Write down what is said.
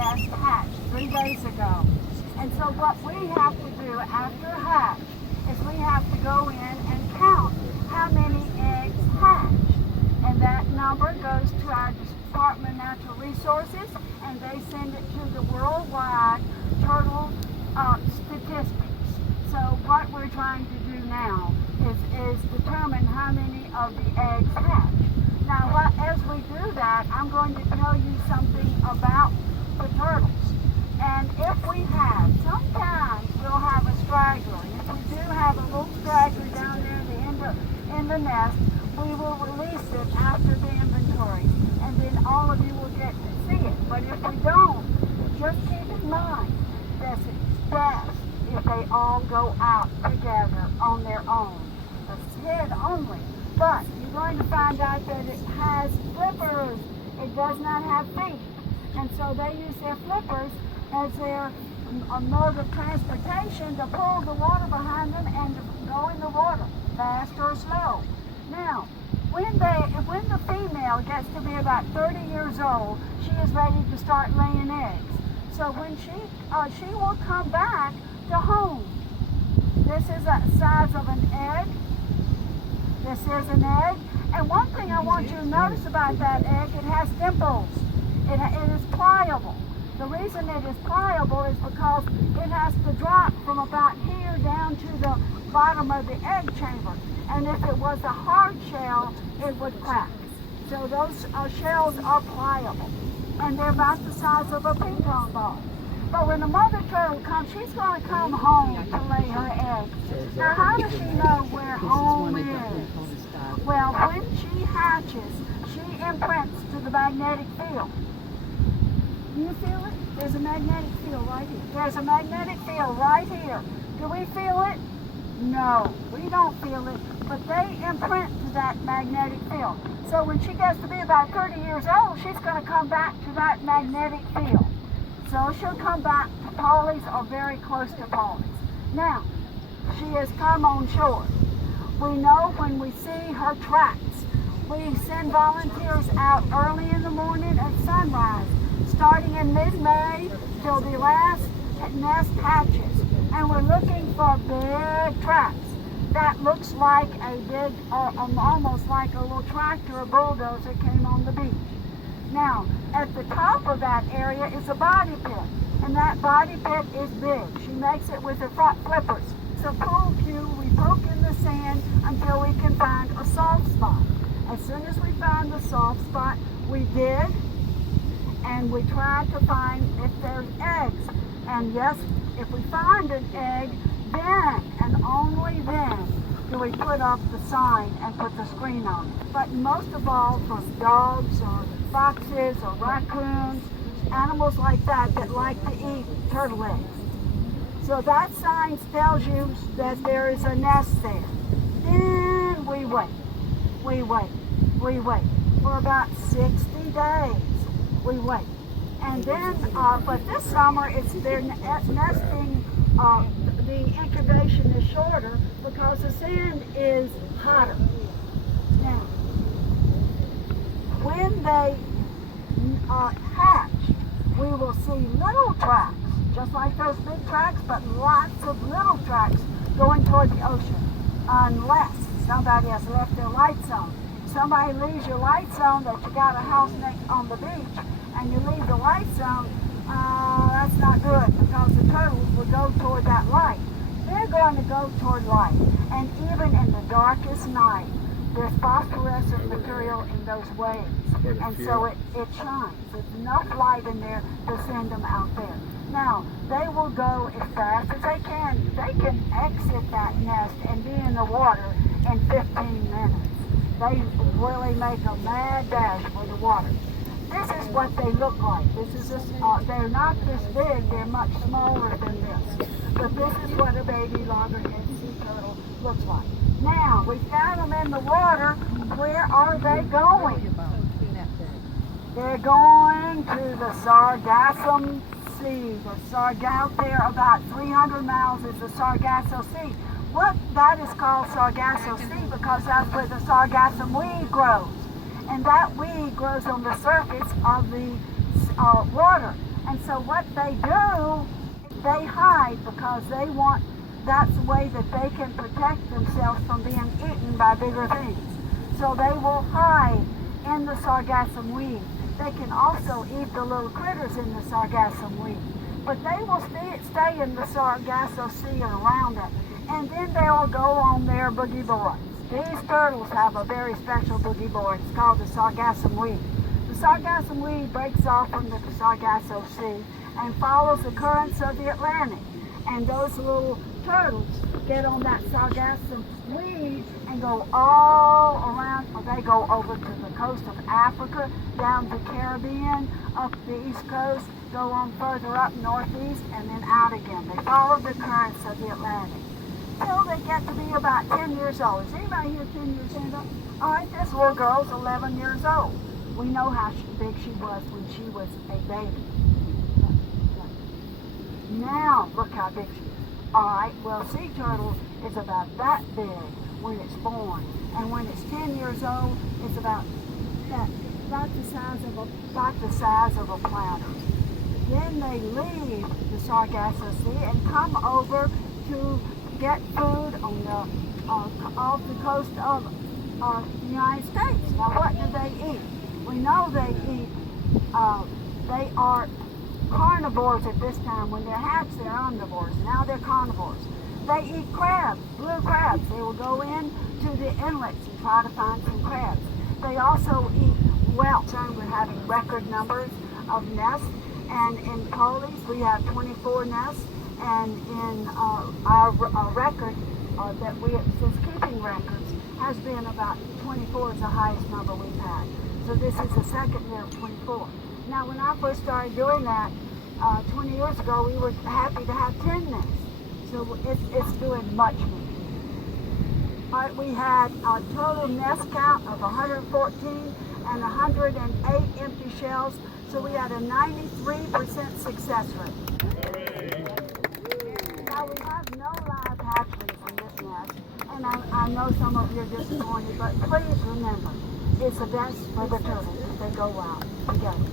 nest hatched 3 days ago. And so what we have to do after hatch is we have to go in and count how many eggs hatched. And that number goes to our Department of Natural Resources, and they send it to the worldwide turtle statistics. So what we're trying to do now is determine how many of the eggs hatch. Now, as we do that, I'm going to tell you something about the turtles. And if we have, sometimes we'll have a straggler. And if we do have a little straggler down there in the nest, we will release it after the inventory. And then all of you will get to see it. But if we don't, just keep in mind that it's best if they all go out together on their own. The head only. But you're going to find out that it has flippers. It does not have feet. And so they use their flippers as their mode of transportation to pull the water behind them and to go in the water, fast or slow. Now, when the female gets to be about 30 years old, she is ready to start laying eggs. So when she will come back to home. This is the size of an egg. This is an egg. And one thing I want you to notice about that egg, it has dimples. It is pliable. The reason it is pliable is because it has to drop from about here down to the bottom of the egg chamber. And if it was a hard shell, it would crack. So those shells are pliable. And they're about the size of a ping pong ball. But when the mother turtle comes, she's going to come home to lay her eggs. Now, how does she know where home is? Well, when she hatches, she imprints to the magnetic field. Do you feel it? There's a magnetic field right here. There's a magnetic field right here. Do we feel it? No, we don't feel it, but they imprint to that magnetic field. So when she gets to be about 30 years old, she's going to come back to that magnetic field. So she'll come back to Pawleys or very close to Pawleys. Now, she has come on shore. We know when we see her tracks. We send volunteers out early in the morning at sunrise, starting in mid-May till the last nest hatches. And we're looking for big tracks. That looks like a big, almost like a little tractor or bulldozer came on the beach. Now, at the top of that area is a body pit, and that body pit is big. She makes it with her front flippers. So pool cue, we poke in the sand until we can find a soft spot. As soon as we find the soft spot, we dig, and we try to find if there's eggs. And yes, if we find an egg, then and only then do we put up the sign and put the screen on it. But most of all, from dogs or foxes or raccoons, animals like that like to eat turtle eggs. So that sign tells you that there is a nest there. Then we wait. We wait. We wait for about 60 days. We wait. And then, but this summer, their nesting, the incubation is shorter because the sand is hotter. Now, when they hatch, we will see little tracks, just like those big tracks, but lots of little tracks going toward the ocean, unless somebody has left their lights on. If somebody leaves your lights on, that you got a house next on the beach, and you leave the lights on, that's not good, because the turtles will go toward that light. They're going to go toward light. And even in the darkest night, there's phosphorescent material in those waves. And so it shines. There's enough light in there to send them out there. Now, they will go as fast as they can. They can exit that nest and be in the water in 15 minutes. They really make a mad dash for the water. This is what they look like. They're not this big, they're much smaller than this. But this is what a baby loggerhead sea turtle looks like. Now, we've got them in the water. Where are they going? They're going to the Sargassum Sea. Out there about 300 miles is the Sargasso Sea. That is called Sargasso Sea because that's where the sargassum weed grows. And that weed grows on the surface of the water. And so what they do, they hide because that's the way that they can protect themselves from being eaten by bigger things. So they will hide in the sargassum weed. They can also eat the little critters in the sargassum weed. But they will stay in the Sargasso Sea and around it. And then they'll go on their boogie boards. These turtles have a very special boogie board. It's called the sargassum weed. The sargassum weed breaks off from the Sargasso Sea and follows the currents of the Atlantic. And those little turtles get on that sargassum weed and go all around, or they go over to the coast of Africa, down the Caribbean, up the East Coast, go on further up northeast, and then out again. They follow the currents of the Atlantic till they get to be about 10 years old. Is anybody here 10 years old? All right, this little girl's 11 years old. We know how big she was when she was a baby. Now, look how big she is. All right, well, sea turtle is about that big when it's born. And when it's 10 years old, it's about the size of a platter. Then they leave the Sargasso Sea and come over to get food on off the coast of the United States. Now, what do they eat? We know they eat. They are carnivores at this time. When they're hatched, they're omnivores. Now they're carnivores. They eat crabs, blue crabs. They will go in to the inlets and try to find some crabs. They also eat whelks. We're having record numbers of nests. And in Pawleys, we have 24 nests. And in our record that we since keeping records has been about 24 is the highest number we've had. So this is the second year of 24. Now, when I first started doing that 20 years ago, we were happy to have 10 nests. So it's doing much more. All right, we had a total nest count of 114 and 108 empty shells. So we had a 93% success rate. Now, we have no live hatchlings in this nest. And I know some of you are disappointed, but please remember, it's the best for the turtles if they go wild together.